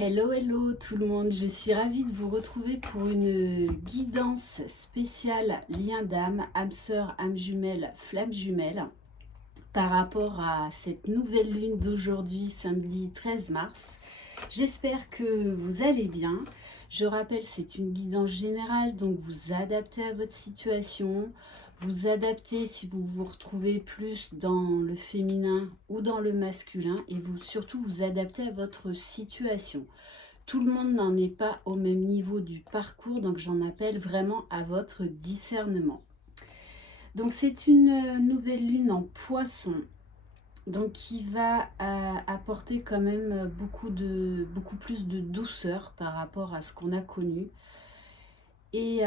Hello, hello tout le monde, je suis ravie de vous retrouver pour une guidance spéciale lien d'âme, âme sœur, âme jumelle, flamme jumelle, par rapport à cette nouvelle lune d'aujourd'hui, samedi 13 mars. J'espère que vous allez bien. Je rappelle, c'est une guidance générale, donc vous adaptez à votre situation. Vous adaptez si vous vous retrouvez plus dans le féminin ou dans le masculin. Et surtout, vous adaptez à votre situation. Tout le monde n'en est pas au même niveau du parcours, donc j'en appelle vraiment à votre discernement. Donc c'est une nouvelle lune en poisson, donc qui va apporter quand même beaucoup plus de douceur par rapport à ce qu'on a connu, et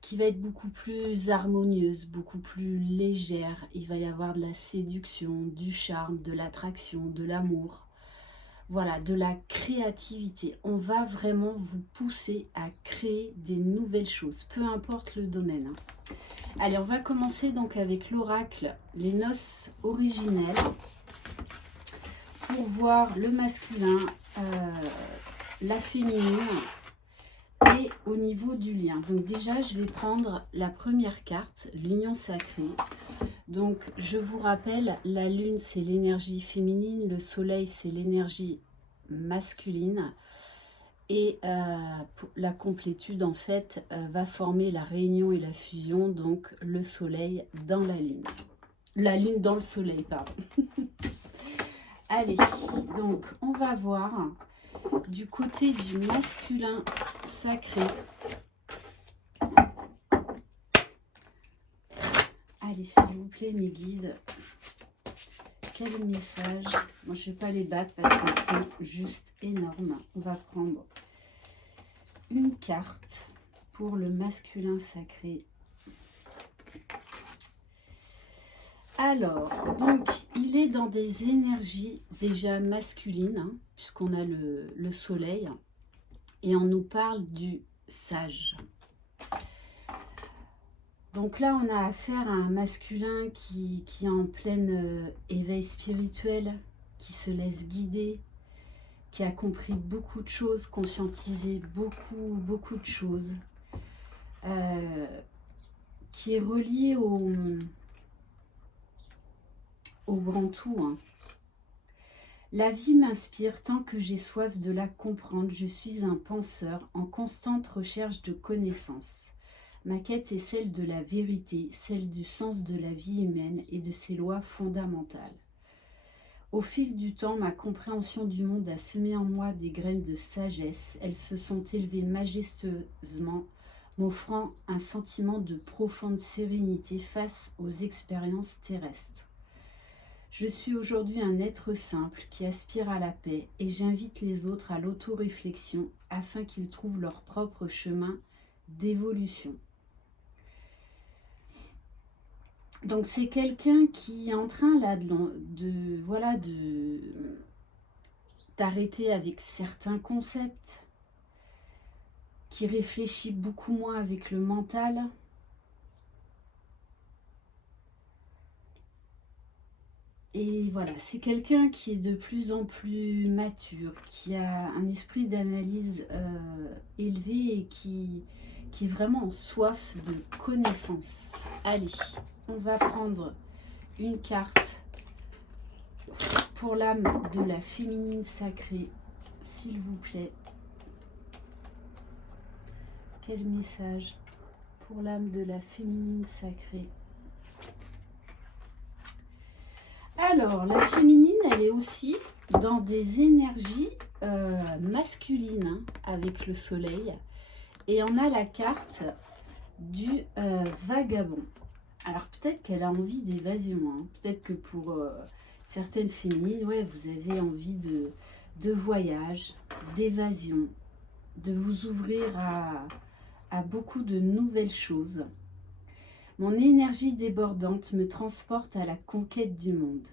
qui va être beaucoup plus harmonieuse, beaucoup plus légère. Il va y avoir de la séduction, du charme, de l'attraction, de l'amour. Voilà, de la créativité. On va vraiment vous pousser à créer des nouvelles choses, peu importe le domaine. Allez, on va commencer donc avec l'oracle, les noces originelles, pour voir le masculin, la féminine et au niveau du lien. Donc déjà, je vais prendre la première carte, l'union sacrée. Donc, je vous rappelle, la lune, c'est l'énergie féminine, le soleil, c'est l'énergie masculine. Et la complétude, en fait, va former la réunion et la fusion, donc le soleil dans la lune. La lune dans le soleil, pardon. Allez, donc, on va voir du côté du masculin sacré. Allez, s'il vous plaît, mes guides. Quel message? Moi, je ne vais pas les battre parce qu'elles sont juste énormes. On va prendre une carte pour le masculin sacré. Alors, donc, il est dans des énergies déjà masculines, hein, puisqu'on a le soleil, et on nous parle du sage. Donc là, on a affaire à un masculin qui est en plein éveil spirituel, qui se laisse guider, qui a compris beaucoup de choses, conscientisé beaucoup de choses, qui est relié au grand tout. Hein. La vie m'inspire tant que j'ai soif de la comprendre. Je suis un penseur en constante recherche de connaissances. Ma quête est celle de la vérité, celle du sens de la vie humaine et de ses lois fondamentales. Au fil du temps, ma compréhension du monde a semé en moi des graines de sagesse. Elles se sont élevées majestueusement, m'offrant un sentiment de profonde sérénité face aux expériences terrestres. Je suis aujourd'hui un être simple qui aspire à la paix et j'invite les autres à l'autoréflexion afin qu'ils trouvent leur propre chemin d'évolution. Donc c'est quelqu'un qui est en train là d'arrêter avec certains concepts, qui réfléchit beaucoup moins avec le mental. Et voilà, c'est quelqu'un qui est de plus en plus mature, qui a un esprit d'analyse élevé et qui est vraiment en soif de connaissances. Allez, on va prendre une carte pour l'âme de la féminine sacrée, s'il vous plaît. Quel message pour l'âme de la féminine sacrée? Alors, la féminine, elle est aussi dans des énergies masculines, hein, avec le soleil. Et on a la carte du vagabond. Alors, peut-être qu'elle a envie d'évasion. Hein. Peut-être que pour certaines féminines, ouais, vous avez envie de voyage, d'évasion, de vous ouvrir à beaucoup de nouvelles choses. Mon énergie débordante me transporte à la conquête du monde.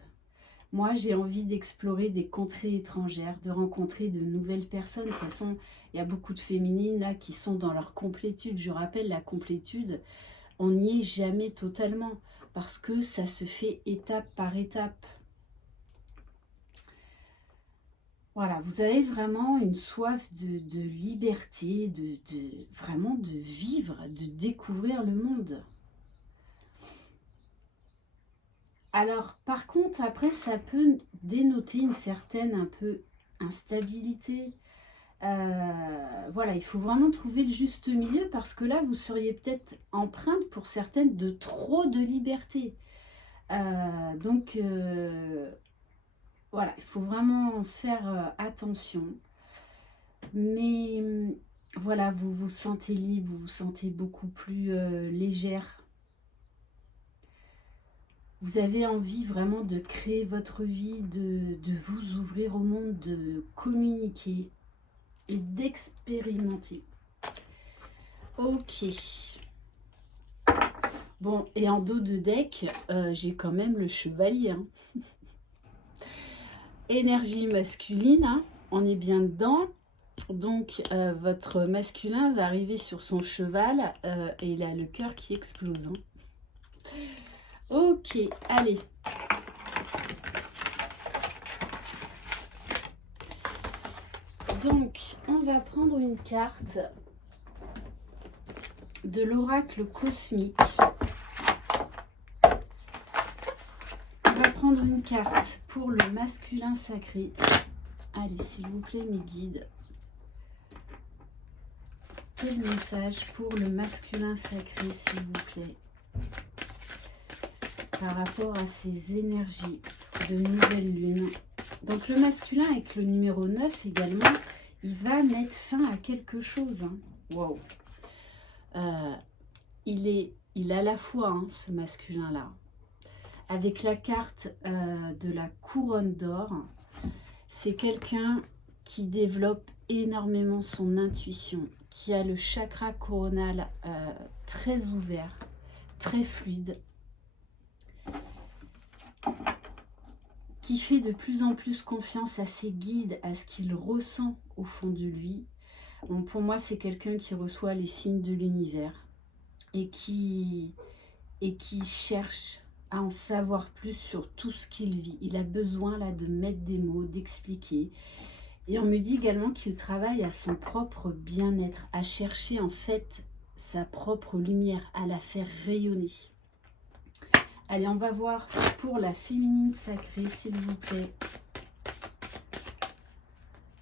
Moi, j'ai envie d'explorer des contrées étrangères, de rencontrer de nouvelles personnes. De toute façon, il y a beaucoup de féminines là qui sont dans leur complétude. Je rappelle, la complétude, on n'y est jamais totalement parce que ça se fait étape par étape. Voilà, vous avez vraiment une soif de liberté, vraiment de vivre, de découvrir le monde. Alors, par contre, après, ça peut dénoter une certaine un peu instabilité. Voilà, il faut vraiment trouver le juste milieu parce que là, vous seriez peut-être empreinte pour certaines de trop de liberté. Donc, voilà, il faut vraiment faire attention. Mais voilà, vous vous sentez libre, vous vous sentez beaucoup plus légère. Vous avez envie vraiment de créer votre vie, de vous ouvrir au monde, de communiquer et d'expérimenter. Ok. Bon, et en dos de deck, j'ai quand même le chevalier. Hein. Énergie masculine, hein, on est bien dedans. Donc, votre masculin va arriver sur son cheval et il a le cœur qui explose. Hein. Ok, allez. Donc, on va prendre une carte de l'oracle cosmique. On va prendre une carte pour le masculin sacré. Allez, s'il vous plaît, mes guides. Quel message pour le masculin sacré, s'il vous plaît, par rapport à ces énergies de nouvelle lune. Donc le masculin avec le numéro 9 également, il va mettre fin à quelque chose. Hein. Wow. Il a la foi, hein, ce masculin-là. Avec la carte de la couronne d'or, c'est quelqu'un qui développe énormément son intuition, qui a le chakra coronal très ouvert, très fluide, qui fait de plus en plus confiance à ses guides, à ce qu'il ressent au fond de lui. Bon, pour moi, c'est quelqu'un qui reçoit les signes de l'univers et qui cherche à en savoir plus sur tout ce qu'il vit. Il a besoin là de mettre des mots, d'expliquer. Et on me dit également qu'il travaille à son propre bien-être, à chercher en fait sa propre lumière, à la faire rayonner. Allez, on va voir pour la féminine sacrée, s'il vous plaît.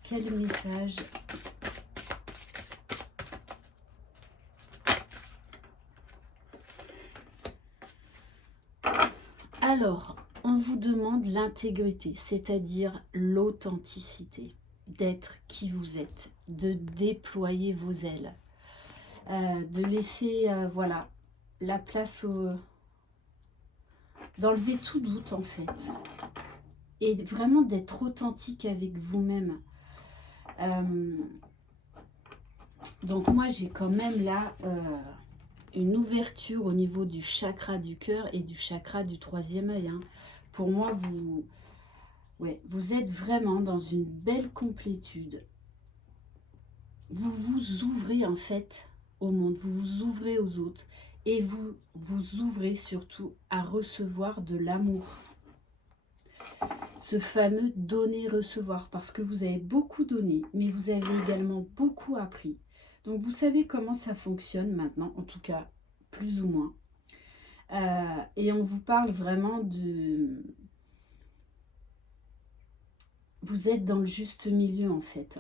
Quel message ? Alors, on vous demande l'intégrité, c'est-à-dire l'authenticité, d'être qui vous êtes, de déployer vos ailes, de laisser, voilà, la place au... d'enlever tout doute en fait, et vraiment d'être authentique avec vous-même. Donc moi j'ai quand même là une ouverture au niveau du chakra du cœur et du chakra du troisième œil. Hein. Pour moi, vous êtes vraiment dans une belle complétude. Vous vous ouvrez en fait au monde, vous vous ouvrez aux autres et vous vous ouvrez surtout à recevoir de l'amour. Ce fameux donner-recevoir, parce que vous avez beaucoup donné, mais vous avez également beaucoup appris. Donc vous savez comment ça fonctionne maintenant, en tout cas plus ou moins. Et on vous parle vraiment de... Vous êtes dans le juste milieu en fait.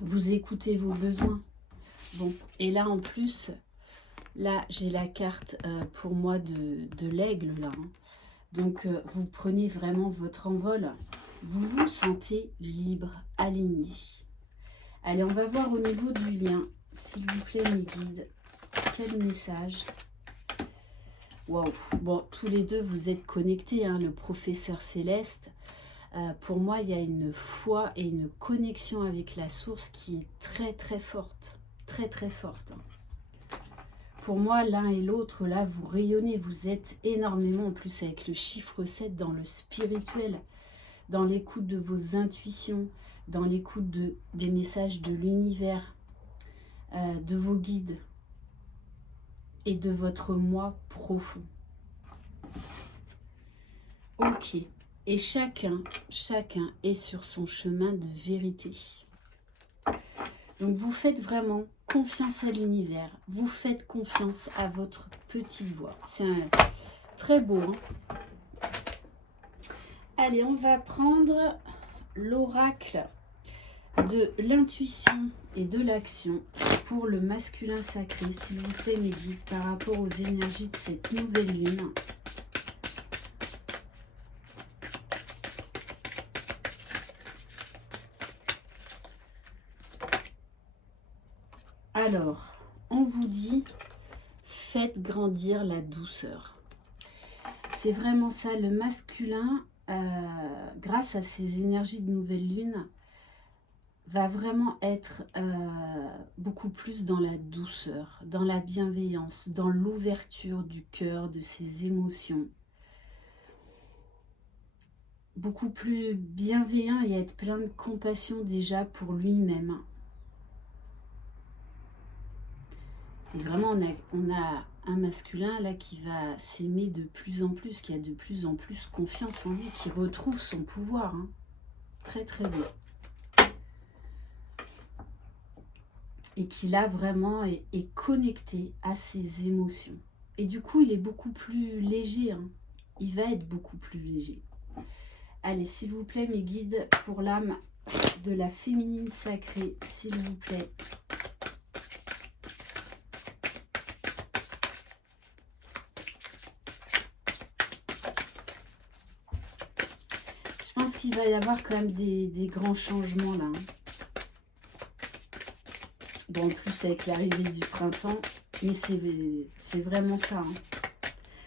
Vous écoutez vos besoins. Bon, et là en plus, là j'ai la carte pour moi de l'aigle là. Hein. Donc vous prenez vraiment votre envol. Vous vous sentez libre, aligné. Allez, on va voir au niveau du lien, s'il vous plaît mes guides. Quel message? Waouh. Bon, tous les deux vous êtes connectés, hein, le professeur Céleste. Pour moi, il y a une foi et une connexion avec la source qui est très très forte. Très très forte. Pour moi, l'un et l'autre, là, vous rayonnez. Vous êtes énormément, en plus avec le chiffre 7, dans le spirituel, dans l'écoute de vos intuitions, dans l'écoute des messages de l'univers, de vos guides et de votre moi profond. Ok. Et chacun est sur son chemin de vérité. Donc vous faites vraiment confiance à l'univers. Vous faites confiance à votre petite voix. C'est très beau. Hein. Allez, on va prendre l'oracle de l'intuition et de l'action pour le masculin sacré. S'il vous plaît, mes guides, par rapport aux énergies de cette nouvelle lune. Alors, on vous dit, faites grandir la douceur. C'est vraiment ça, le masculin, grâce à ces énergies de nouvelle lune, va vraiment être beaucoup plus dans la douceur, dans la bienveillance, dans l'ouverture du cœur, de ses émotions. Beaucoup plus bienveillant et être plein de compassion déjà pour lui-même. Et vraiment, on a un masculin là qui va s'aimer de plus en plus, qui a de plus en plus confiance en lui, qui retrouve son pouvoir. Hein. Très très beau. Et qui là vraiment est connecté à ses émotions. Et du coup, il est beaucoup plus léger. Hein. Il va être beaucoup plus léger. Allez, s'il vous plaît, mes guides, pour l'âme de la féminine sacrée, s'il vous plaît. Je pense qu'il va y avoir quand même des grands changements là. Bon, en plus avec l'arrivée du printemps, mais c'est vraiment ça. Hein.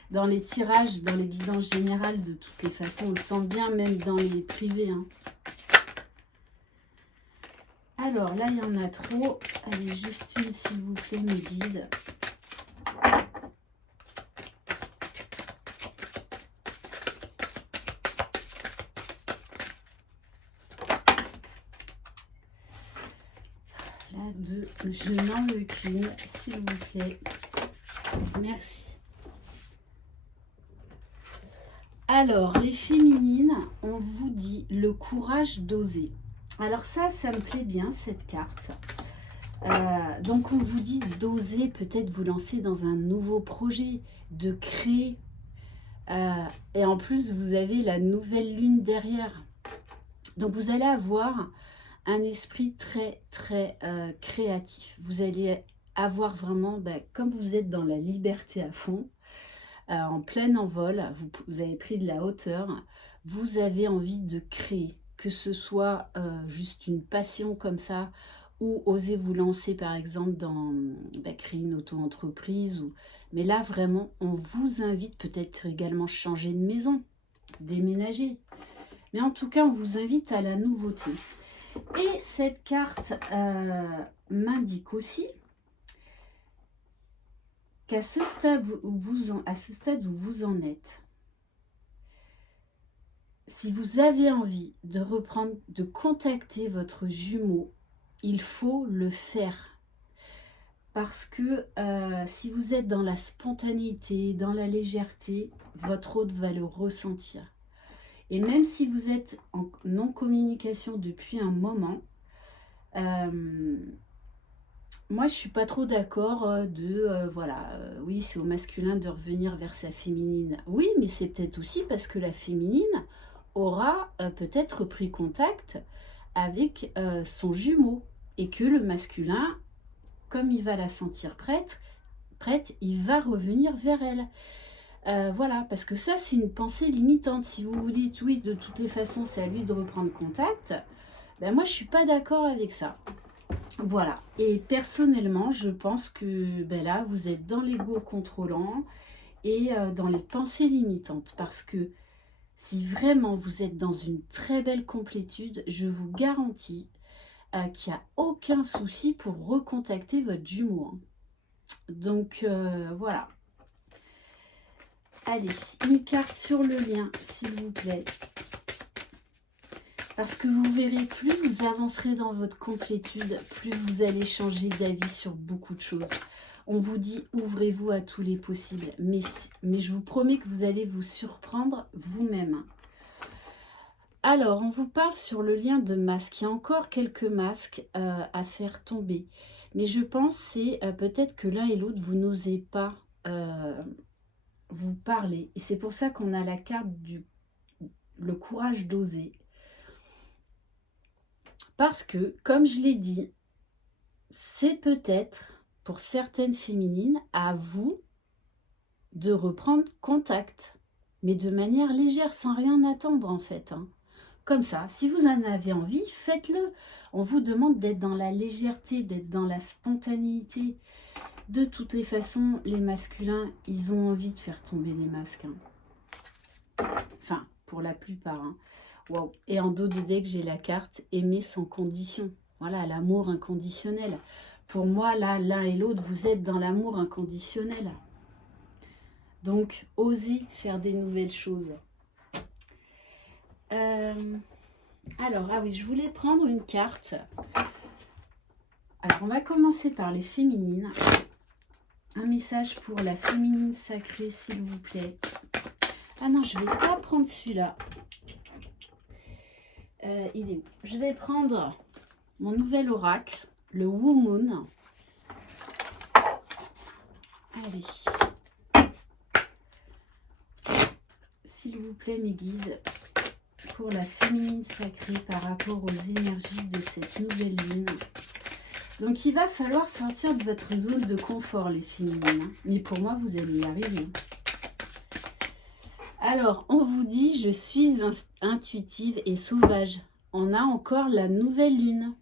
Dans les tirages, dans les guidances générales, de toutes les façons, on le sent bien, même dans les privés. Hein. Alors là, il y en a trop. Allez, juste une, s'il vous plaît, mes guides. Là, deux. Je n'en veux qu'une, s'il vous plaît. Merci. Alors, les féminines, on vous dit le courage d'oser. Alors ça me plaît bien, cette carte. Donc, on vous dit d'oser peut-être vous lancer dans un nouveau projet, de créer. Et en plus, vous avez la nouvelle lune derrière. Donc, vous allez avoir un esprit très, très créatif. Vous allez avoir vraiment, comme vous êtes dans la liberté à fond, en plein envol, vous avez pris de la hauteur, vous avez envie de créer, que ce soit juste une passion comme ça, ou oser vous lancer par exemple dans créer une auto-entreprise. Mais là vraiment, on vous invite peut-être également changer de maison, déménager. Mais en tout cas, on vous invite à la nouveauté. Et cette carte m'indique aussi qu'à ce stade où vous en êtes, si vous avez envie de reprendre, de contacter votre jumeau, il faut le faire. Parce que si vous êtes dans la spontanéité, dans la légèreté, votre hôte va le ressentir. Et même si vous êtes en non-communication depuis un moment, moi, je suis pas trop d'accord oui, c'est au masculin de revenir vers sa féminine. Oui, mais c'est peut-être aussi parce que la féminine aura peut-être pris contact avec son jumeau et que le masculin, comme il va la sentir prête, il va revenir vers elle. Voilà, parce que ça, c'est une pensée limitante. Si vous vous dites, oui, de toutes les façons, c'est à lui de reprendre contact, moi, je suis pas d'accord avec ça. Voilà, et personnellement, je pense que là, vous êtes dans l'ego contrôlant et dans les pensées limitantes. Parce que si vraiment vous êtes dans une très belle complétude, je vous garantis qu'il n'y a aucun souci pour recontacter votre jumeau. Hein. Donc, voilà. Allez, une carte sur le lien, s'il vous plaît. Parce que vous verrez, plus vous avancerez dans votre complétude, plus vous allez changer d'avis sur beaucoup de choses. On vous dit, ouvrez-vous à tous les possibles. Mais je vous promets que vous allez vous surprendre vous-même. Alors, on vous parle sur le lien de masque. Il y a encore quelques masques à faire tomber. Mais je pense c'est peut-être que l'un et l'autre, vous n'osez pas vous parler. Et c'est pour ça qu'on a la carte du le courage d'oser. Parce que, comme je l'ai dit, c'est peut-être pour certaines féminines à vous de reprendre contact. Mais de manière légère, sans rien attendre en fait. Hein. Comme ça, si vous en avez envie, faites-le. On vous demande d'être dans la légèreté, d'être dans la spontanéité. De toutes les façons, les masculins, ils ont envie de faire tomber les masques. Hein. Enfin, pour la plupart. Hein. Wow. Et en dos de deck, j'ai la carte aimer sans condition. Voilà, l'amour inconditionnel. Pour moi, là, l'un et l'autre, vous êtes dans l'amour inconditionnel. Donc, osez faire des nouvelles choses. Alors, ah oui, je voulais prendre une carte. Alors, on va commencer par les féminines. Un message pour la féminine sacrée, s'il vous plaît. Ah non, je ne vais pas prendre celui-là. Il est où? Je vais prendre mon nouvel oracle, le Womoon. Allez. S'il vous plaît, mes guides, pour la féminine sacrée par rapport aux énergies de cette nouvelle lune. Donc, il va falloir sortir de votre zone de confort, les féminines. Hein. Mais pour moi, vous allez y arriver. Alors, on vous dit, je suis intuitive et sauvage. On a encore la nouvelle lune.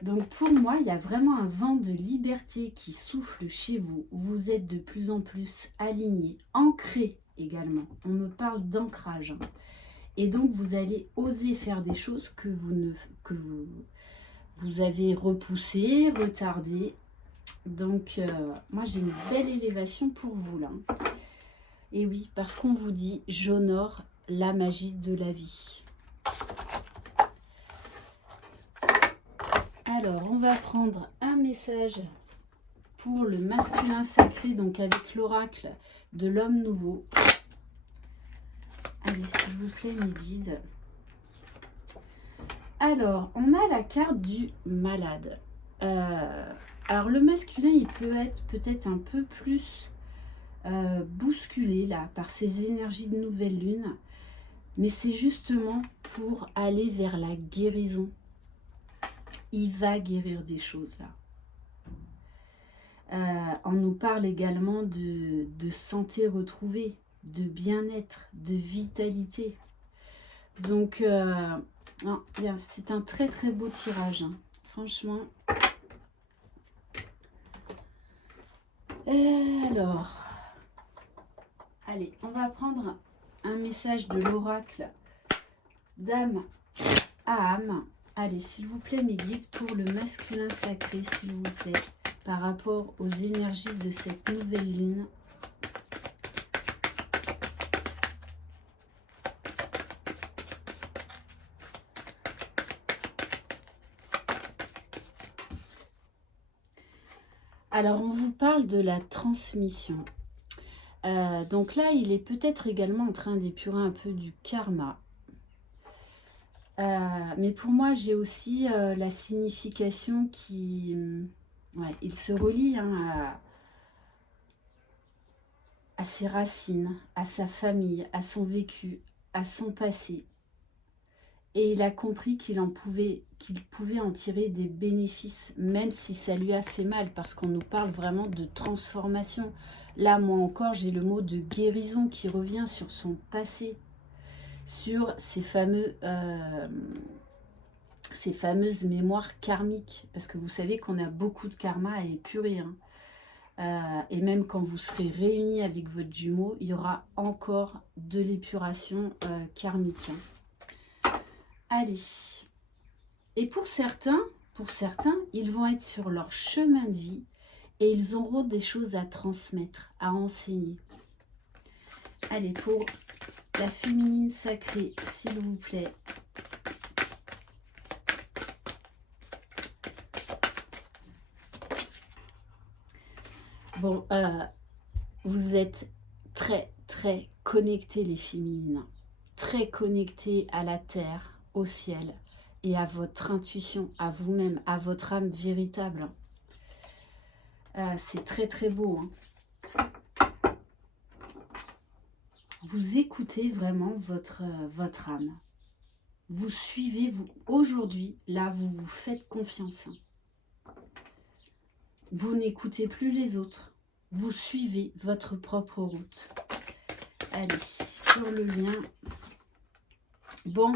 Donc, pour moi, il y a vraiment un vent de liberté qui souffle chez vous. Vous êtes de plus en plus alignés, ancrés également. On me parle d'ancrage. Et donc, vous allez oser faire des choses que vous avez repoussées, retardées. Donc, moi, j'ai une belle élévation pour vous, là. Et oui, parce qu'on vous dit, j'honore la magie de la vie. Alors, on va prendre un message pour le masculin sacré, donc avec l'oracle de l'homme nouveau. Allez, s'il vous plaît, mes guides. Alors, on a la carte du malade. Alors, le masculin, il peut être peut-être un peu plus bousculé là par ces énergies de nouvelle lune. Mais c'est justement pour aller vers la guérison. Il va guérir des choses là. On nous parle également de santé retrouvée, de bien-être, de vitalité. Donc, c'est un très très beau tirage. Hein. Franchement. Alors, allez, on va prendre un message de l'oracle d'âme à âme. Allez, s'il vous plaît, mes guides, pour le masculin sacré, s'il vous plaît, par rapport aux énergies de cette nouvelle lune. Alors, on vous parle de la transmission. Donc là, il est peut-être également en train d'épurer un peu du karma. Mais pour moi, j'ai aussi la signification qui... ouais, il se relie hein, à ses racines, à sa famille, à son vécu, à son passé. Et il a compris qu'il pouvait en tirer des bénéfices, même si ça lui a fait mal, parce qu'on nous parle vraiment de transformation. Là, moi encore, j'ai le mot de guérison qui revient sur son passé, sur ces fameuses mémoires karmiques. Parce que vous savez qu'on a beaucoup de karma à épurer. Hein. Et même quand vous serez réunis avec votre jumeau, il y aura encore de l'épuration karmique. Hein. Allez. Et pour certains, ils vont être sur leur chemin de vie et ils auront des choses à transmettre, à enseigner. Allez, pour la féminine sacrée, s'il vous plaît. Bon, vous êtes très, très connectés, les féminines. très connecté à la terre, au ciel et à votre intuition, à vous-même, à votre âme véritable. C'est très très beau. Vous écoutez vraiment votre âme. Vous suivez, vous aujourd'hui, là, vous vous faites confiance. Vous n'écoutez plus les autres. Vous suivez votre propre route. Allez, sur le lien. Bon,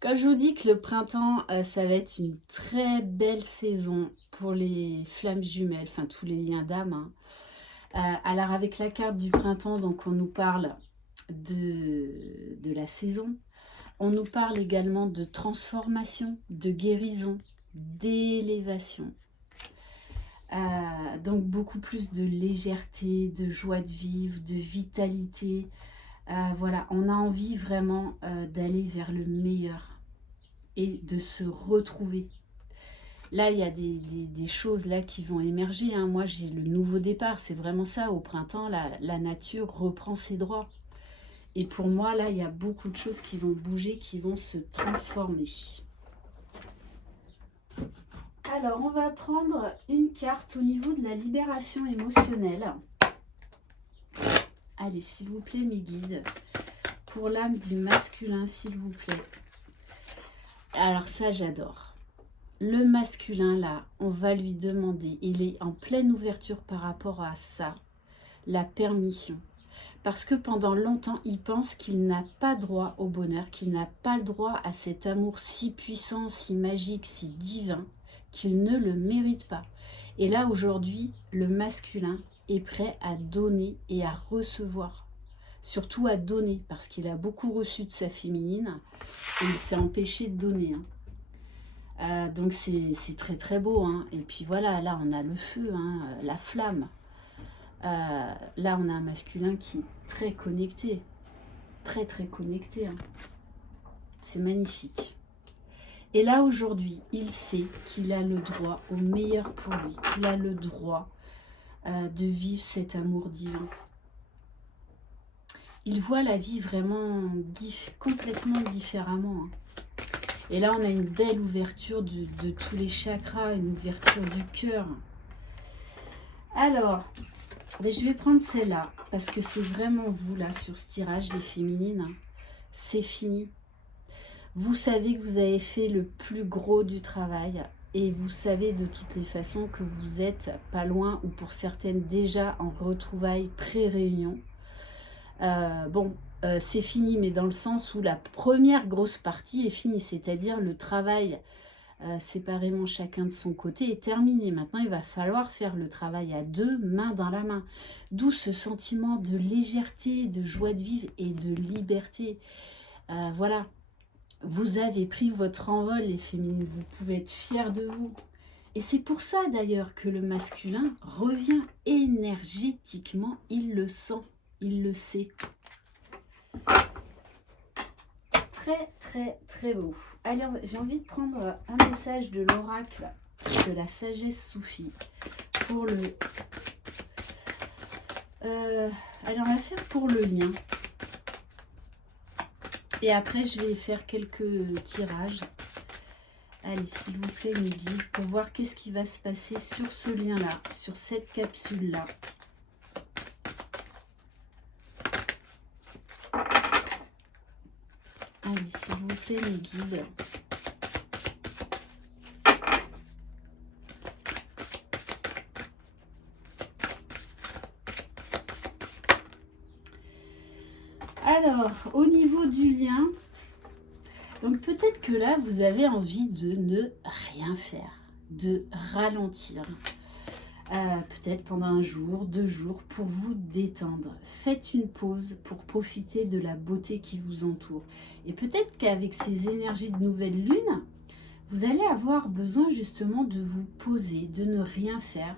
quand je vous dis que le printemps, ça va être une très belle saison pour les flammes jumelles, enfin tous les liens d'âme. Alors avec la carte du printemps, donc on nous parle de la saison. On nous parle également de transformation, de guérison, d'élévation. Donc beaucoup plus de légèreté, de joie de vivre, de vitalité. Voilà, on a envie vraiment d'aller vers le meilleur et de se retrouver. Là, il y a des choses là qui vont émerger. Moi, j'ai le nouveau départ. C'est vraiment ça. Au printemps, la nature reprend ses droits. Et pour moi, là, il y a beaucoup de choses qui vont bouger, qui vont se transformer. Alors, on va prendre une carte au niveau de la libération émotionnelle. Allez, s'il vous plaît, mes guides. Pour l'âme du masculin, s'il vous plaît. Alors ça, j'adore. Le masculin, là, on va lui demander, il est en pleine ouverture par rapport à ça, la permission. Parce que pendant longtemps, il pense qu'il n'a pas droit au bonheur, qu'il n'a pas le droit à cet amour si puissant, si magique, si divin, qu'il ne le mérite pas. Et là, aujourd'hui, le masculin est prêt à donner et à recevoir. Surtout à donner, parce qu'il a beaucoup reçu de sa féminine et il s'est empêché de donner. Donc c'est très très beau. Et puis voilà, là on a le feu, la flamme. Là on a un masculin qui est très connecté. Très très connecté. C'est magnifique. Et là aujourd'hui, il sait qu'il a le droit au meilleur pour lui. Qu'il a le droit de vivre cet amour divin. Il voit la vie vraiment complètement différemment. Et là, on a une belle ouverture de tous les chakras, une ouverture du cœur. Alors, je vais prendre celle-là, parce que c'est vraiment vous, là, sur ce tirage, les féminines. C'est fini. Vous savez que vous avez fait le plus gros du travail. Et vous savez de toutes les façons que vous êtes pas loin, ou pour certaines déjà en retrouvailles pré-réunion. C'est fini, mais dans le sens où la première grosse partie est finie, c'est-à-dire le travail séparément chacun de son côté est terminé. Maintenant, il va falloir faire le travail à deux, main dans la main. D'où ce sentiment de légèreté, de joie de vivre et de liberté. Voilà, vous avez pris votre envol, les féminines, vous pouvez être fiers de vous. Et c'est pour ça d'ailleurs que le masculin revient énergétiquement, il le sent. Il le sait. Très, très, très beau. Alors, j'ai envie de prendre un message de l'oracle de la sagesse soufie pour le... allez, on va faire pour le lien. Et après, je vais faire quelques tirages. Allez, s'il vous plaît, mes guides, pour voir qu'est-ce qui va se passer sur ce lien-là, sur cette capsule-là. Allez, s'il vous plaît, mes guides. Alors, au niveau du lien, donc peut-être que là, vous avez envie de ne rien faire, de ralentir. Peut-être pendant un jour, 2 jours, pour vous détendre. Faites une pause pour profiter de la beauté qui vous entoure. Et peut-être qu'avec ces énergies de nouvelle lune, vous allez avoir besoin justement de vous poser, de ne rien faire,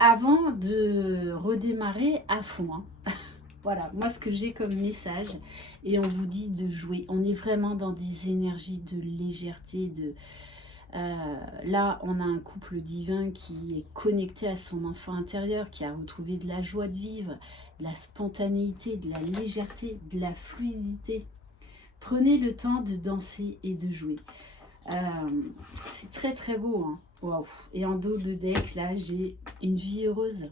avant de redémarrer à fond. Voilà, moi ce que j'ai comme message, et on vous dit de jouer. On est vraiment dans des énergies de légèreté, là, on a un couple divin qui est connecté à son enfant intérieur, qui a retrouvé de la joie de vivre de la spontanéité, de la légèreté, de la fluidité. Prenez le temps de danser et de jouer. C'est très très beau, hein. Wow. Et en dos de deck, là, j'ai une vie heureuse.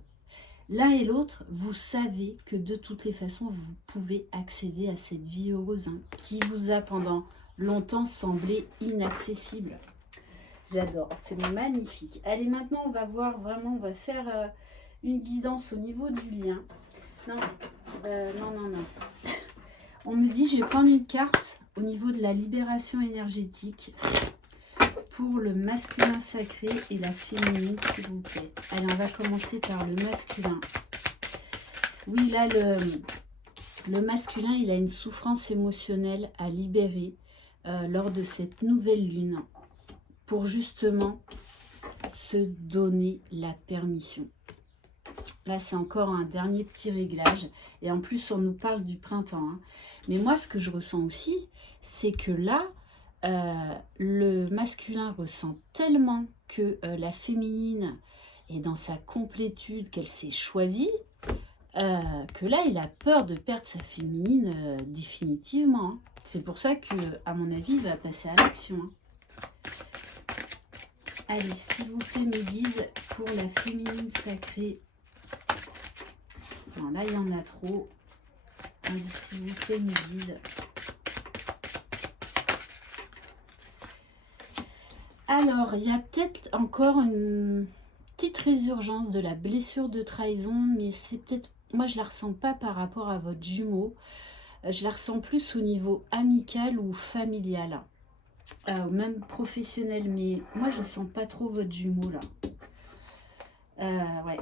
L'un et l'autre, vous savez que de toutes les façons, vous pouvez accéder à cette vie heureuse, hein, qui vous a pendant longtemps semblé inaccessible. J'adore, c'est magnifique. Allez, maintenant, on va voir vraiment, on va faire une guidance au niveau du lien. Non, non. On me dit, je vais prendre une carte au niveau de la libération énergétique pour le masculin sacré et la féminine, s'il vous plaît. Allez, on va commencer par le masculin. Oui, là, le masculin, il a une souffrance émotionnelle à libérer lors de cette nouvelle lune pour justement se donner la permission. Là, c'est encore un dernier petit réglage. Et en plus, on nous parle du printemps, hein. Mais moi, ce que je ressens aussi, c'est que là, le masculin ressent tellement que la féminine est dans sa complétude, qu'elle s'est choisie, que là, il a peur de perdre sa féminine définitivement, hein. C'est pour ça que, à mon avis, il va passer à l'action, hein. Allez, s'il vous plaît, mes guides, pour la féminine sacrée. Non, là, il y en a trop. Allez, s'il vous plaît, mes guides. Alors, il y a peut-être encore une petite résurgence de la blessure de trahison, mais c'est peut-être, moi je la ressens pas par rapport à votre jumeau, je la ressens plus au niveau amical ou familial, même professionnel, mais moi je sens pas trop votre jumeau là. Ouais.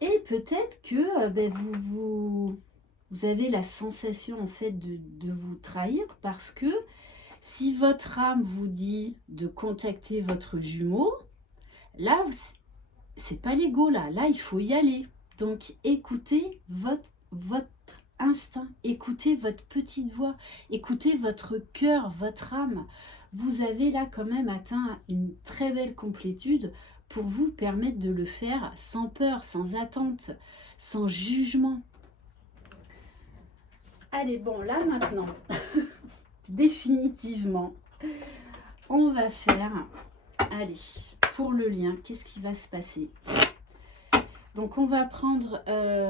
Et peut-être que vous avez la sensation en fait de vous trahir parce que si votre âme vous dit de contacter votre jumeau, là, c'est pas l'ego là. Là, il faut y aller. Donc, écoutez votre instinct, écoutez votre petite voix, écoutez votre cœur, votre âme. Vous avez là quand même atteint une très belle complétude pour vous permettre de le faire sans peur, sans attente, sans jugement. Allez, bon, là maintenant, définitivement, on va faire, allez, pour le lien, qu'est-ce qui va se passer? Donc, on va prendre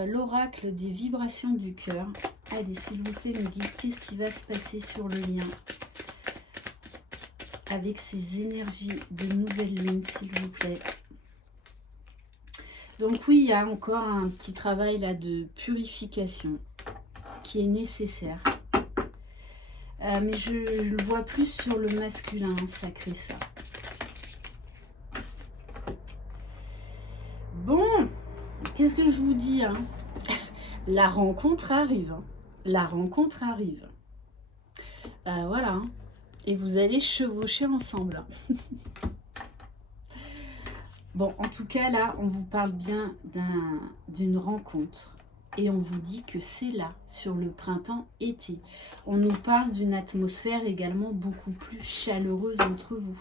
l'oracle des vibrations du cœur. Allez, s'il vous plaît, mes guides, qu'est-ce qui va se passer sur le lien avec ces énergies de nouvelle lune, s'il vous plaît? Donc oui, il y a encore un petit travail là de purification qui est nécessaire. Mais je le vois plus sur le masculin, sacré ça. Bon, qu'est-ce que je vous dis, hein? La rencontre arrive. Hein. La rencontre arrive. Voilà. Hein. Et vous allez chevaucher ensemble. Bon, en tout cas, là, on vous parle bien d'une rencontre. Et on vous dit que c'est là, sur le printemps-été. On nous parle d'une atmosphère également beaucoup plus chaleureuse entre vous.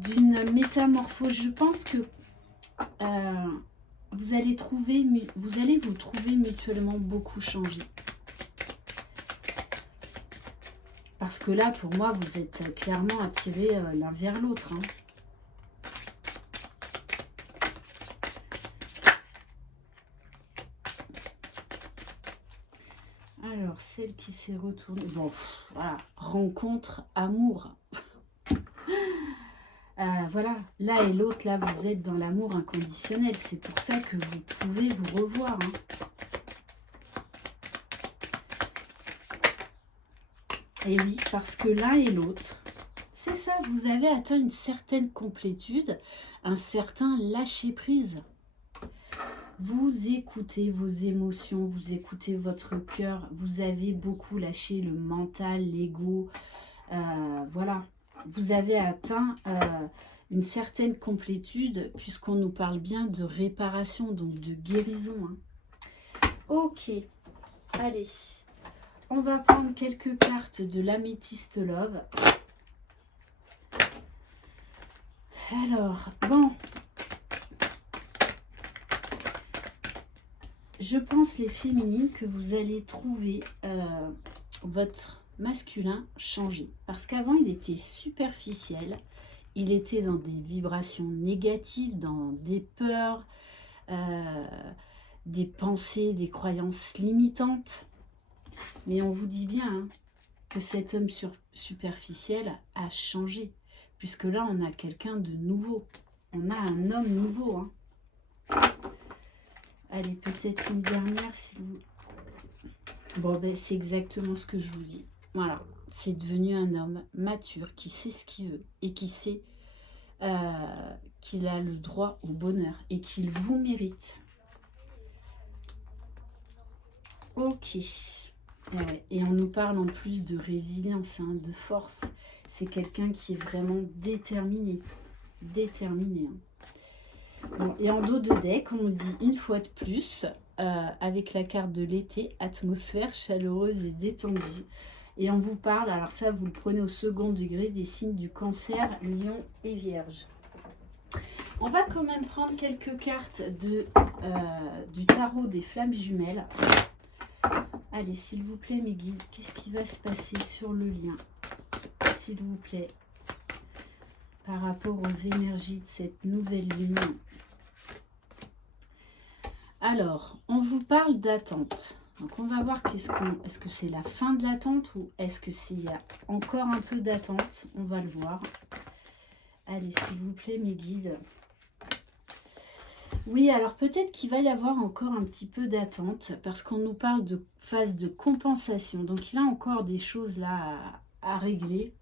D'une métamorphose. Je pense que vous allez vous trouver mutuellement beaucoup changé. Parce que là, pour moi, vous êtes clairement attirés l'un vers l'autre, hein. Alors, celle qui s'est retournée... Bon, voilà, rencontre, amour. Voilà, l'un et l'autre, là, vous êtes dans l'amour inconditionnel. C'est pour ça que vous pouvez vous revoir, hein. Et oui, parce que l'un et l'autre, c'est ça, vous avez atteint une certaine complétude, un certain lâcher-prise. Vous écoutez vos émotions, vous écoutez votre cœur, vous avez beaucoup lâché le mental, l'ego, voilà. Vous avez atteint une certaine complétude puisqu'on nous parle bien de réparation, donc de guérison, hein. Ok, allez, on va prendre quelques cartes de l'améthyste love. Alors, bon, je pense les féminines que vous allez trouver votre masculin changé. Parce qu'avant, il était superficiel, il était dans des vibrations négatives, dans des peurs, des pensées, des croyances limitantes. Mais on vous dit bien hein, que cet homme superficiel a changé. Puisque là, on a quelqu'un de nouveau. On a un homme nouveau. Hein. Allez, peut-être une dernière, s'il vous... Bon, ben, c'est exactement ce que je vous dis. Voilà, c'est devenu un homme mature qui sait ce qu'il veut et qui sait qu'il a le droit au bonheur et qu'il vous mérite. Ok. Et on nous parle en plus de résilience, hein, de force. C'est quelqu'un qui est vraiment déterminé. Déterminé. Hein. Bon, et en dos de deck, on nous dit une fois de plus, avec la carte de l'été, atmosphère chaleureuse et détendue. Et on vous parle, alors ça vous le prenez au second degré, des signes du cancer, lion et vierge. On va quand même prendre quelques cartes du tarot des flammes jumelles. Allez, s'il vous plaît, mes guides, qu'est-ce qui va se passer sur le lien, s'il vous plaît, par rapport aux énergies de cette nouvelle lune? Alors, on vous parle d'attente. Donc, on va voir est-ce que c'est la fin de l'attente ou est-ce que s'il y a encore un peu d'attente? On va le voir. Allez, s'il vous plaît, mes guides. Oui, alors peut-être qu'il va y avoir encore un petit peu d'attente parce qu'on nous parle de phase de compensation. Donc, il a encore des choses là à régler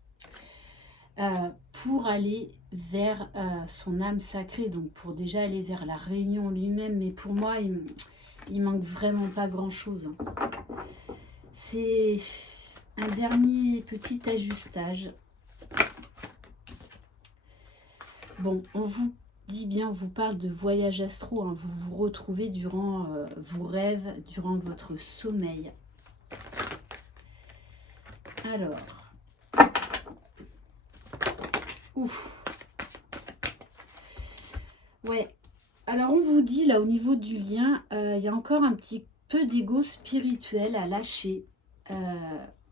pour aller vers son âme sacrée. Donc, pour déjà aller vers la réunion lui-même. Mais pour moi, il manque vraiment pas grand-chose. Hein. C'est un dernier petit ajustage. Bon, on vous dit bien, on vous parle de voyage astro, hein, vous vous retrouvez durant vos rêves, durant votre sommeil. Alors, ouf. Ouais, alors on vous dit là au niveau du lien, il y a encore un petit peu d'ego spirituel à lâcher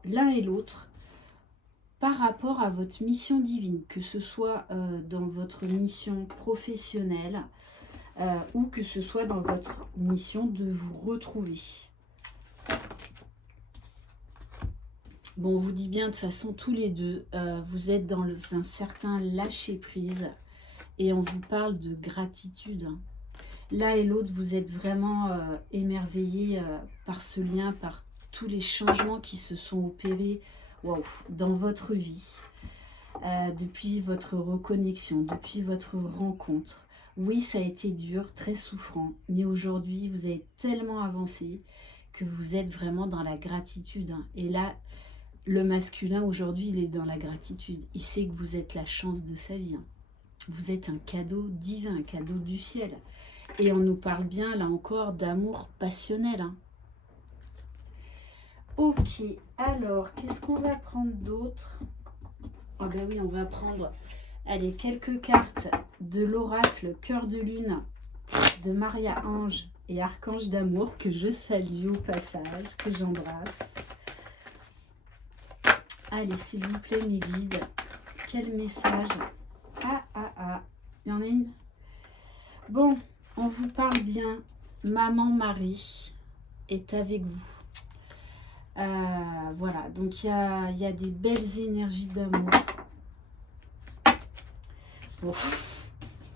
l'un et l'autre. Par rapport à votre mission divine, que ce soit dans votre mission professionnelle ou que ce soit dans votre mission de vous retrouver. Bon, on vous dit bien de façon tous les deux, vous êtes dans un certain lâcher-prise et on vous parle de gratitude. Hein. L'un et l'autre, vous êtes vraiment émerveillés par ce lien, par tous les changements qui se sont opérés dans votre vie, depuis votre reconnexion, depuis votre rencontre. Oui, ça a été dur, très souffrant, mais aujourd'hui, vous avez tellement avancé que vous êtes vraiment dans la gratitude. Hein. Et là, le masculin, aujourd'hui, il est dans la gratitude. Il sait que vous êtes la chance de sa vie. Hein. Vous êtes un cadeau divin, un cadeau du ciel. Et on nous parle bien, là encore, d'amour passionnel. Hein. Ok, alors, qu'est-ce qu'on va prendre d'autre? Oh ben oui, on va prendre, allez, quelques cartes de l'oracle Cœur de Lune de Maria Ange et Archange d'amour, que je salue au passage, que j'embrasse. Allez, s'il vous plaît, mes guides, quel message? Il y en a une. Bon, on vous parle bien. Maman Marie est avec vous. Voilà, donc il y a des belles énergies d'amour. Bon.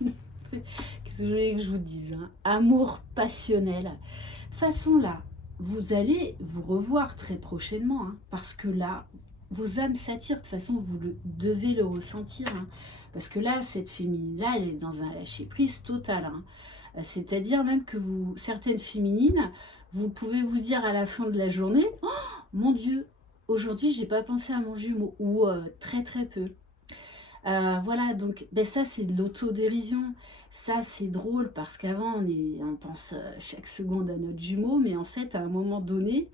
Qu'est-ce que je voulais que je vous dise, hein? Amour passionnel. De toute façon, là, vous allez vous revoir très prochainement, hein, parce que là, vos âmes s'attirent. De toute façon, vous devez le ressentir. Hein, parce que là, cette féminine-là, elle est dans un lâcher-prise total. Hein. C'est-à-dire même que certaines féminines, vous pouvez vous dire à la fin de la journée, oh, mon Dieu, aujourd'hui, j'ai pas pensé à mon jumeau, ou très très peu. Voilà, donc ben ça c'est de l'autodérision. Ça c'est drôle parce qu'avant on pense chaque seconde à notre jumeau, mais en fait à un moment donné,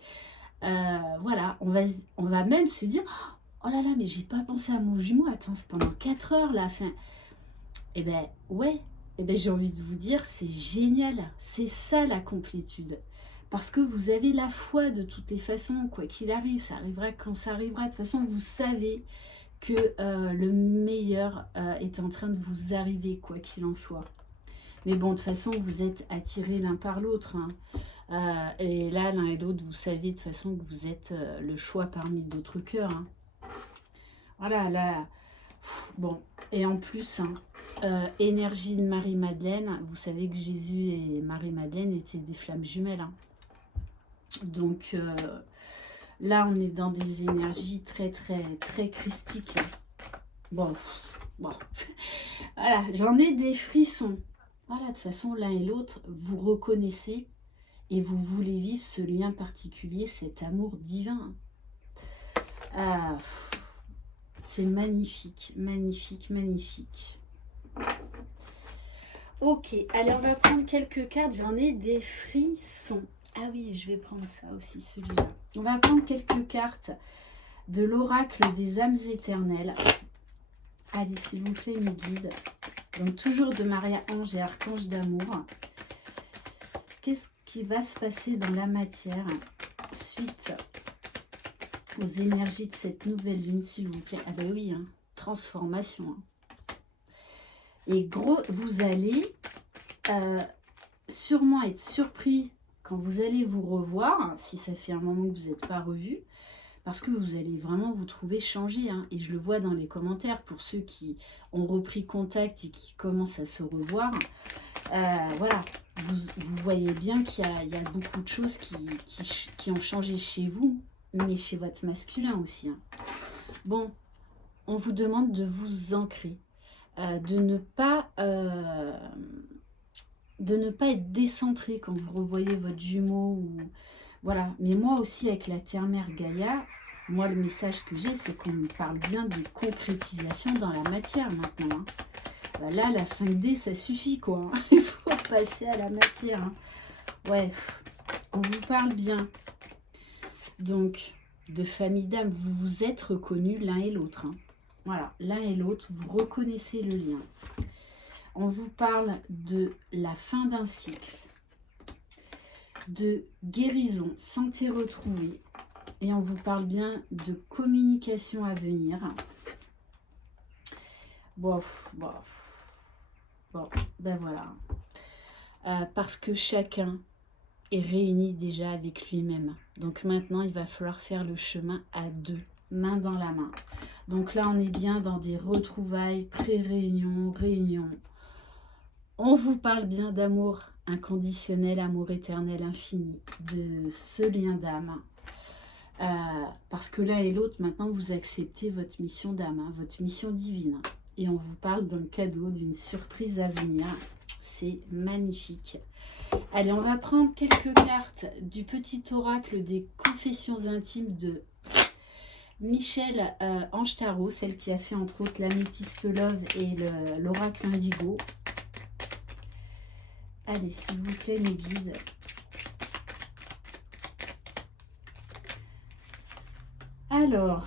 voilà, on va même se dire, oh là là, mais j'ai pas pensé à mon jumeau, attends, c'est pendant 4 heures là. Enfin, Eh ben ouais, eh ben, j'ai envie de vous dire, c'est génial. C'est ça la complétude. Parce que vous avez la foi de toutes les façons, quoi qu'il arrive, ça arrivera quand ça arrivera. De toute façon, vous savez que le meilleur est en train de vous arriver, quoi qu'il en soit. Mais bon, de toute façon, vous êtes attirés l'un par l'autre. Hein. Et là, l'un et l'autre, vous savez de toute façon que vous êtes le choix parmi d'autres cœurs. Hein. Voilà, là, bon. Et en plus, hein, énergie de Marie-Madeleine, vous savez que Jésus et Marie-Madeleine étaient des flammes jumelles. Hein. Donc là, on est dans des énergies très, très, très christiques. Bon, bon. Voilà, j'en ai des frissons. Voilà, de toute façon, l'un et l'autre, vous reconnaissez et vous voulez vivre ce lien particulier, cet amour divin. Ah, c'est magnifique, magnifique, magnifique. Ok, allez, on va prendre quelques cartes. J'en ai des frissons. Ah oui, je vais prendre ça aussi, celui-là. On va prendre quelques cartes de l'oracle des âmes éternelles. Allez, s'il vous plaît, mes guides. Donc, toujours de Maria-Ange et Archange d'amour. Qu'est-ce qui va se passer dans la matière suite aux énergies de cette nouvelle lune, s'il vous plaît? Ah ben oui, hein, transformation. Hein. Et gros, vous allez sûrement être surpris quand vous allez vous revoir, si ça fait un moment que vous n'êtes pas revus, parce que vous allez vraiment vous trouver changé. Hein. Et je le vois dans les commentaires, pour ceux qui ont repris contact et qui commencent à se revoir. Voilà, vous voyez bien qu'il y a beaucoup de choses qui ont changé chez vous, mais chez votre masculin aussi. Hein. Bon, on vous demande de vous ancrer, de ne pas être décentré quand vous revoyez votre jumeau. Ou... Voilà, mais moi aussi avec la terre-mère Gaïa, moi le message que j'ai, c'est qu'on me parle bien de concrétisation dans la matière maintenant. Hein. Bah là, la 5D, ça suffit quoi. Hein. Il faut passer à la matière. Hein. Ouais, on vous parle bien. Donc, de famille d'âme, vous vous êtes reconnus l'un et l'autre. Hein. Voilà, l'un et l'autre, vous reconnaissez le lien. On vous parle de la fin d'un cycle, de guérison, santé retrouvée. Et on vous parle bien de communication à venir. Bon, ben voilà. Parce que chacun est réuni déjà avec lui-même. Donc maintenant, il va falloir faire le chemin à deux, main dans la main. Donc là, on est bien dans des retrouvailles, pré-réunion, réunion. On vous parle bien d'amour inconditionnel, amour éternel, infini, de ce lien d'âme. Parce que l'un et l'autre, maintenant, vous acceptez votre mission d'âme, hein, votre mission divine. Et on vous parle d'un cadeau, d'une surprise à venir. C'est magnifique. Allez, on va prendre quelques cartes du petit oracle des confessions intimes de Michel Ange Tarot, celle qui a fait entre autres l'Améthyste Love et l'oracle Indigo. Allez, s'il vous plaît, mes guides. Alors,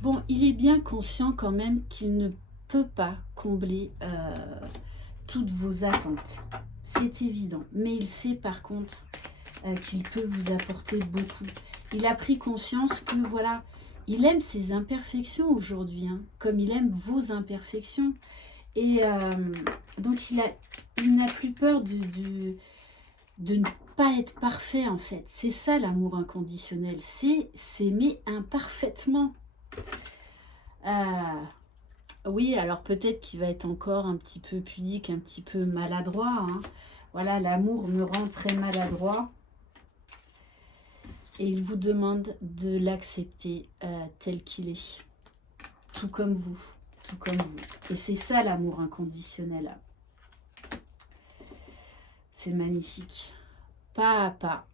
bon, il est bien conscient quand même qu'il ne peut pas combler toutes vos attentes. C'est évident. Mais il sait par contre qu'il peut vous apporter beaucoup. Il a pris conscience que voilà, il aime ses imperfections aujourd'hui, hein, comme il aime vos imperfections. Et donc il n'a plus peur de ne pas être parfait en fait. C'est ça l'amour inconditionnel, c'est s'aimer imparfaitement. Oui, alors peut-être qu'il va être encore un petit peu pudique, un petit peu maladroit. Hein. Voilà, l'amour me rend très maladroit. Et il vous demande de l'accepter tel qu'il est. Tout comme vous. Tout comme vous. Et c'est ça l'amour inconditionnel. C'est magnifique. Pas à pas.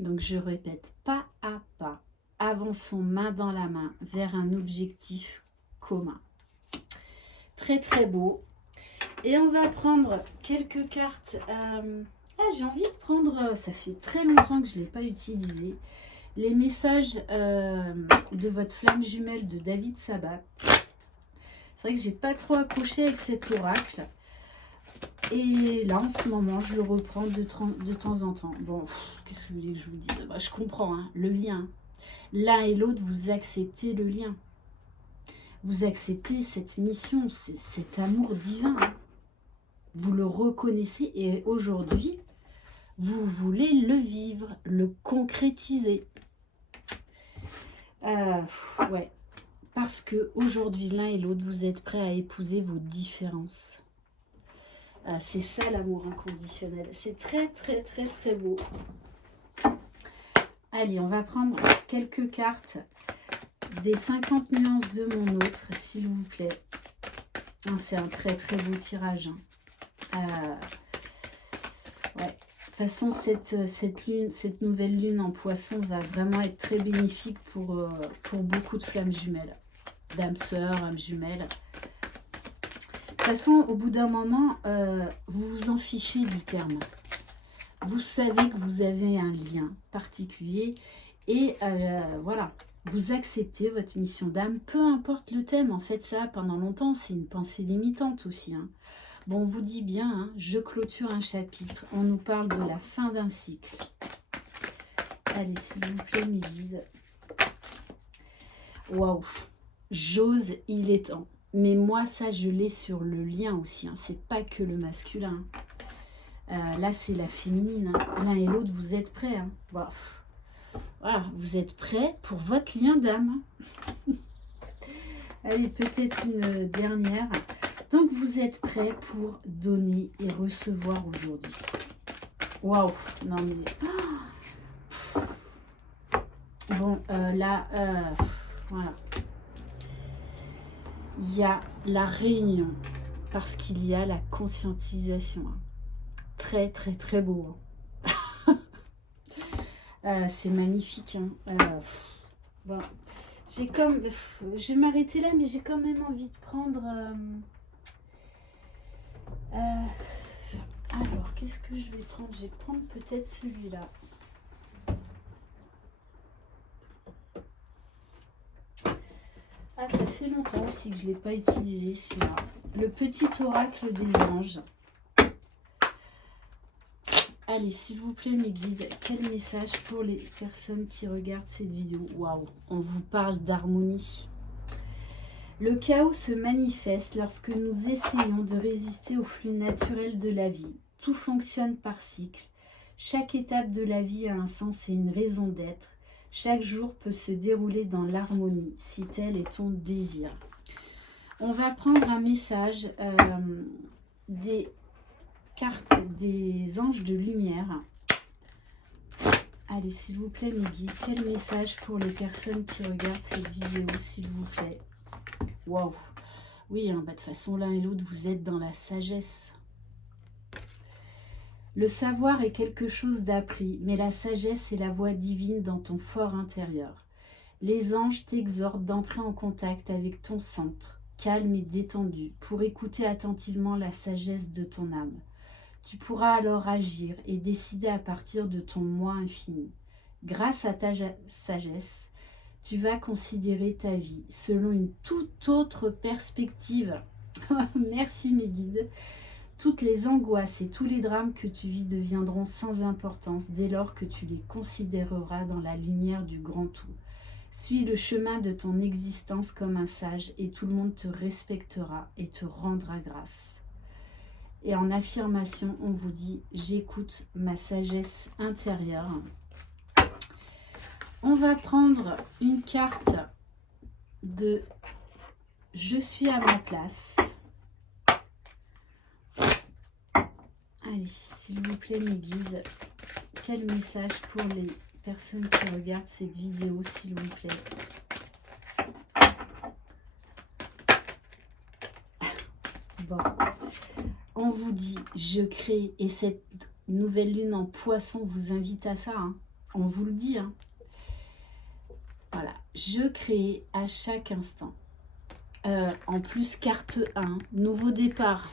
Donc je répète, pas à pas. Avançons main dans la main vers un objectif commun. Très très beau. Et on va prendre quelques cartes. J'ai envie de prendre, ça fait très longtemps que je ne l'ai pas utilisé, les messages de votre flamme jumelle de David Sabat. C'est vrai que j'ai pas trop accroché avec cet oracle. Et là, en ce moment, je le reprends de temps en temps. Bon, qu'est-ce que vous voulez que je vous dise? Bah, je comprends, hein, le lien. L'un et l'autre, vous acceptez le lien. Vous acceptez cette mission, cet amour divin. Hein. Vous le reconnaissez et aujourd'hui, vous voulez le vivre, le concrétiser. Ouais. Parce que aujourd'hui, l'un et l'autre, vous êtes prêts à épouser vos différences. C'est ça l'amour inconditionnel. C'est très, très, très, très beau. Allez, on va prendre quelques cartes des 50 nuances de mon autre, s'il vous plaît. C'est un très, très beau tirage. Ouais. De toute façon, cette nouvelle lune en poisson va vraiment être très bénéfique pour beaucoup de flammes jumelles. D'âmes sœurs, âmes jumelles. De toute façon, au bout d'un moment, vous vous en fichez du terme. Vous savez que vous avez un lien particulier et voilà, vous acceptez votre mission d'âme, peu importe le thème. En fait, ça, pendant longtemps, c'est une pensée limitante aussi. Hein. Bon, on vous dit bien, hein, je clôture un chapitre. On nous parle de la fin d'un cycle. Allez, s'il vous plaît, mes guides. Waouh, j'ose, il est temps. Mais moi, ça, je l'ai sur le lien aussi. Hein. C'est pas que le masculin. Là, c'est la féminine. Hein. L'un et l'autre, vous êtes prêts. Hein. Voilà, vous êtes prêts pour votre lien d'âme. Allez, peut-être une dernière. Donc, vous êtes prêts pour donner et recevoir aujourd'hui. Waouh, non mais... Bon, là, voilà. Il y a la réunion parce qu'il y a la conscientisation. Hein. Très, très, très beau. Hein. C'est magnifique. Hein. Bon. Je vais m'arrêter là, mais j'ai quand même envie de prendre... alors, qu'est-ce que je vais prendre? Je vais prendre peut-être celui-là. Ah, ça fait longtemps aussi que je ne l'ai pas utilisé, celui-là. Le petit oracle des anges. Allez, s'il vous plaît, mes guides, quel message pour les personnes qui regardent cette vidéo? Waouh, on vous parle d'harmonie. Le chaos se manifeste lorsque nous essayons de résister au flux naturel de la vie. Tout fonctionne par cycle. Chaque étape de la vie a un sens et une raison d'être. Chaque jour peut se dérouler dans l'harmonie, si tel est ton désir. On va prendre un message des cartes des anges de lumière. Allez, s'il vous plaît, mes guides, quel message pour les personnes qui regardent cette vidéo, s'il vous plaît? Waouh! Oui, hein, de toute façon, l'un et l'autre, vous êtes dans la sagesse. Le savoir est quelque chose d'appris, mais la sagesse est la voix divine dans ton fort intérieur. Les anges t'exhortent d'entrer en contact avec ton centre, calme et détendu, pour écouter attentivement la sagesse de ton âme. Tu pourras alors agir et décider à partir de ton moi infini. Grâce à ta sagesse, tu vas considérer ta vie selon une toute autre perspective. Merci mes guides. Toutes les angoisses et tous les drames que tu vis deviendront sans importance dès lors que tu les considéreras dans la lumière du grand tout. Suis le chemin de ton existence comme un sage et tout le monde te respectera et te rendra grâce. Et en affirmation, on vous dit « J'écoute ma sagesse intérieure ». On va prendre une carte de « Je suis à ma place ». Allez, s'il vous plaît, mes guides, quel message pour les personnes qui regardent cette vidéo, s'il vous plaît? Bon, on vous dit, je crée, et cette nouvelle lune en poisson vous invite à ça, hein. On vous le dit. Hein. Voilà, je crée à chaque instant. En plus, carte 1, nouveau départ.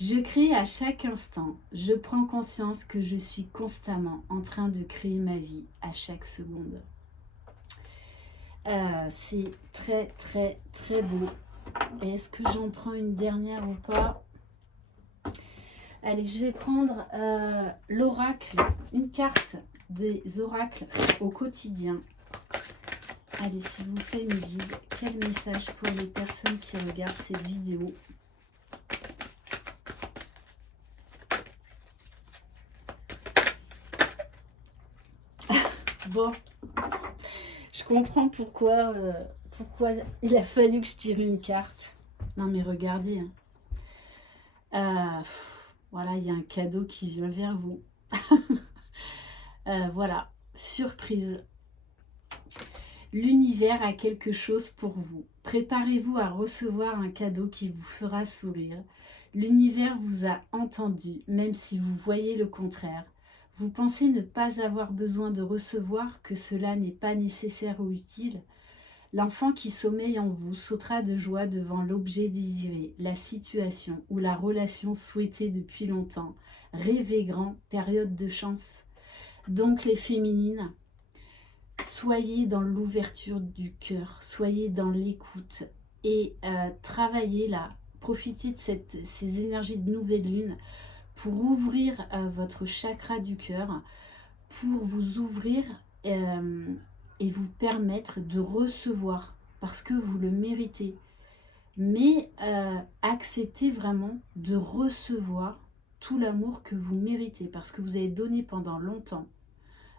Je crée à chaque instant. Je prends conscience que je suis constamment en train de créer ma vie à chaque seconde. C'est très, très, très beau. Et est-ce que j'en prends une dernière ou pas? Allez, je vais prendre l'oracle, une carte des oracles au quotidien. Allez, s'il vous plaît, mes guides, quel message pour les personnes qui regardent cette vidéo? Bon, je comprends pourquoi il a fallu que je tire une carte. Non mais regardez, hein. Voilà, il y a un cadeau qui vient vers vous. Voilà, surprise. L'univers a quelque chose pour vous. Préparez-vous à recevoir un cadeau qui vous fera sourire. L'univers vous a entendu, même si vous voyez le contraire. Vous pensez ne pas avoir besoin de recevoir, que cela n'est pas nécessaire ou utile. L'enfant qui sommeille en vous sautera de joie devant l'objet désiré, la situation ou la relation souhaitée depuis longtemps. Rêvez grand, période de chance. Donc les féminines, soyez dans l'ouverture du cœur, soyez dans l'écoute et travaillez là. Profitez de ces énergies de nouvelle lune pour ouvrir votre chakra du cœur, pour vous ouvrir et vous permettre de recevoir parce que vous le méritez. Mais acceptez vraiment de recevoir tout l'amour que vous méritez parce que vous avez donné pendant longtemps.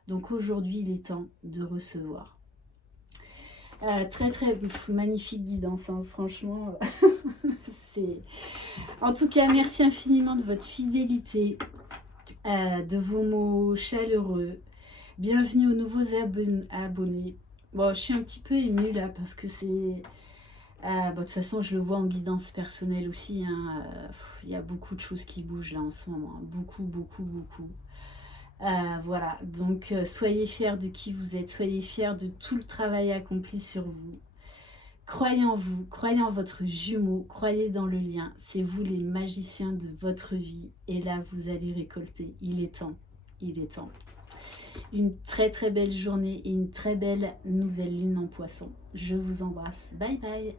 Donc aujourd'hui, il est temps de recevoir. Très magnifique guidance, hein, franchement. En tout cas, merci infiniment de votre fidélité, de vos mots chaleureux. Bienvenue aux nouveaux abonnés. Bon, je suis un petit peu émue là parce que c'est... de toute façon, je le vois en guidance personnelle aussi. Hein, il y a beaucoup de choses qui bougent là en ce moment. Hein, beaucoup. Voilà, donc soyez fiers de qui vous êtes, soyez fiers de tout le travail accompli sur vous. Croyez en vous, croyez en votre jumeau, croyez dans le lien. C'est vous les magiciens de votre vie et là vous allez récolter. Il est temps, il est temps. Une très belle journée et une très belle nouvelle lune en poisson. Je vous embrasse. Bye bye.